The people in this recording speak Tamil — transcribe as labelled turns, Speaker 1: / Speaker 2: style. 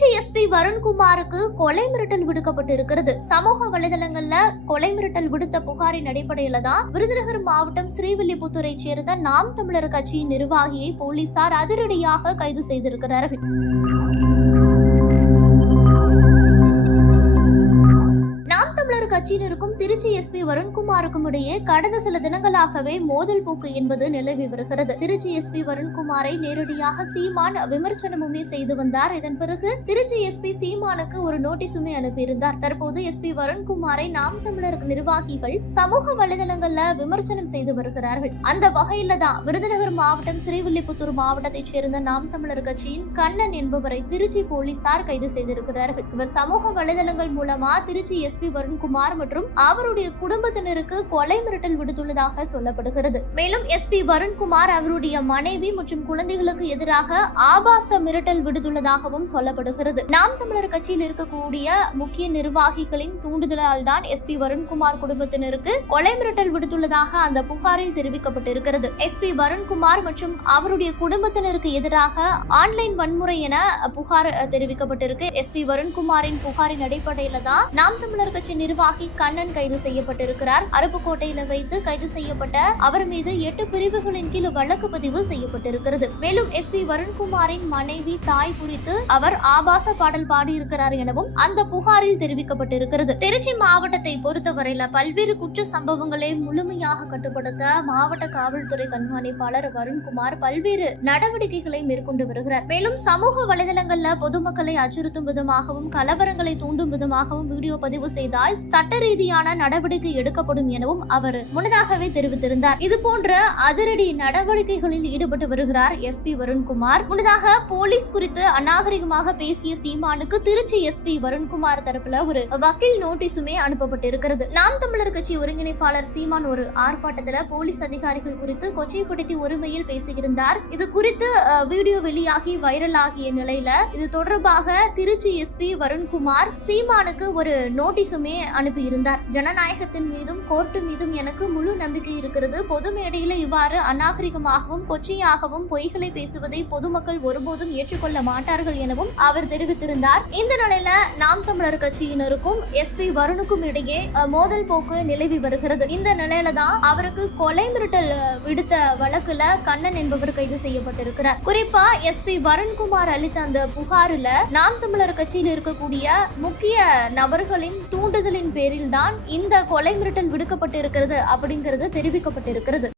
Speaker 1: திருச்சி எஸ்பி வருண்குமாருக்கு கொலை மிரட்டல் விடுக்கப்பட்டிருக்கிறது. சமூக வலைதளங்கள்ல கொலை மிரட்டல் விடுத்த புகாரின் அடிப்படையில தான் விருதுநகர் மாவட்டம் ஸ்ரீவில்லிபுத்தூரை சேர்ந்த நாம் தமிழர் கட்சியின் நிர்வாகியை போலீசார் அதிரடியாக கைது செய்திருக்கிறார்கள். கட்சியினருக்கும் திருச்சி எஸ்பி வருண்குமாருக்கும் இடையே கடந்த சில தினங்களாகவே மோதல் போக்கு என்பது நிலவி வருகிறது. திருச்சி எஸ்பி வருண்குமாரை நேரடியாக சீமான் விமர்சனமுமே செய்து வந்தார். இதன் பிறகு திருச்சி எஸ்பி சீமானுக்கு ஒரு நோட்டீஸுமே அனுப்பியிருந்தார். தற்போது எஸ்பி வருண்குமாரை நாம் தமிழர் நிர்வாகிகள் சமூக வலைதளங்கள்ல விமர்சனம் செய்து வருகிறார்கள். அந்த வகையில தான் விருதுநகர் மாவட்டம் ஸ்ரீவில்லிபுத்தூர் மாவட்டத்தைச் சேர்ந்த நாம் தமிழர் கட்சியின் கண்ணன் என்பவரை திருச்சி போலீசார் கைது செய்திருக்கிறார்கள். இவர் சமூக வலைதளங்கள் மூலமா திருச்சி எஸ்பி வருண்குமார் மற்றும் அவருடைய குடும்பத்தினருக்கு கொலை மிரட்டல் விடுத்துள்ளதாக சொல்லப்படுகிறது. மேலும் எஸ்பி வருண்குமார் அவருடைய மனைவி மற்றும் குழந்தைகளுக்கு எதிராக ஆபாச மிரட்டல் விடுத்துள்ளதாகவும் சொல்லப்படுகிறது. நாம் தமிழர் கட்சியில் இருக்கக்கூடிய முக்கிய நிர்வாகிகளின் தூண்டுதலால் தான் எஸ்பி வருண்குமார் குடும்பத்தினருக்கு கொலை மிரட்டல் விடுத்துள்ளதாக அந்த புகாரில் தெரிவிக்கப்பட்டிருக்கிறது. எஸ்பி வருண்குமார் மற்றும் அவருடைய குடும்பத்தினருக்கு எதிராக ஆன்லைன் வன்முறை என புகார் தெரிவிக்கப்பட்டிருக்கு. தெரிவிக்கப்பட்டிருக்கு எஸ்பி வருண்குமாரின் புகாரின் அடிப்படையில தான் நாம் தமிழர் கட்சி நிர்வாகி கண்ணன் கைது செய்யப்பட்டிருக்கிறார். அருப்புக்கோட்டையில வைத்து கைது செய்யப்பட்ட அவர் மீது எட்டு பிரிவுகளின் கீழ் வழக்கு பதிவு செய்யப்பட்டிருக்கிறது. மேலும் எஸ் பி வருண்குமாரின் மனைவி தாய் குறித்து அவர் ஆபாச பாடல் பாடியிருக்கிறார் எனவும் அந்த புகாரில் தெரிவிக்கப்பட்டிருக்கிறது. திருச்சி மாவட்டத்தை பொறுத்தவரையில பல்வேறு குற்ற சம்பவங்களை முழுமையாக கட்டுப்படுத்த மாவட்ட காவல்துறை கண்காணிப்பாளர் வருண்குமார் பல்வேறு நடவடிக்கைகளை மேற்கொண்டு வருகிறார். மேலும் சமூக வலைதளங்கள்ல பொதுமக்களை அச்சுறுத்தும் விதமாகவும் கலவரங்களை தூண்டும் விதமாகவும் வீடியோ பதிவு செய்தால் சட்ட சட்ட ரீதியான நடவடிக்கை எடுக்கப்படும் எனவும் அவர் முன்னதாகவே தெரிவித்திருந்தார். இது போன்ற அதிரடி நடவடிக்கைகளில் ஈடுபட்டு வருகிறார் எஸ்பி வருண்குமார். முன்னதாக போலீஸ் குறித்து அநாகரிகமாக பேசிய சீமானுக்கு திருச்சி எஸ்பி வருண்குமார் தரப்புல ஒரு வக்கீல் நோட்டீஸுமே அனுப்பப்பட்டிருக்கிறது. நாம் தமிழர் கட்சி ஒருங்கிணைப்பாளர் சீமான் ஒரு ஆர்ப்பாட்டத்துல போலீஸ் அதிகாரிகள் குறித்து கொச்சைப்படுத்தி ஒருமையில் பேசியிருந்தார். இது குறித்து வீடியோ வெளியாகி வைரல் ஆகிய நிலையில இது தொடர்பாக திருச்சி எஸ்பி வருண்குமார் சீமானுக்கு ஒரு நோட்டீஸுமே இருந்தார். ஜனநாயகத்தின் மீதும் கோர்ட்டு மீதும் எனக்கு முழு நம்பிக்கை இருக்கிறது. பொது மேடையில் இவ்வாறு அநாகரிகமாகவும் கொச்சையாகவும் பொய்களை பேசுவதை பொதுமக்கள் ஒருபோதும் ஏற்றுக்கொள்ள மாட்டார்கள் எனவும் அவர் தெரிவித்திருந்தார். இந்த நிலையில நாம் தமிழர் கட்சியினருக்கும் எஸ்பி வருணுக்கும் இடையே மோதல் போக்கு நிலவி வருகிறது. இந்த நிலையில தான் அவருக்கு கொலை மிரட்டல் விடுத்த வழக்குல கண்ணன் என்பவர் கைது செய்யப்பட்டிருக்கிறார். குறிப்பா எஸ் பி வருண்குமார் அளித்த அந்த புகாரில் நாம் தமிழர் கட்சியில் இருக்கக்கூடிய முக்கிய நபர்களின் தூண்டுதலின் பேரில் தான் இந்த கொலை மிரட்டல் விடுக்கப்பட்டிருக்கிறது அப்படிங்கிறது தெரிவிக்கப்பட்டிருக்கிறது.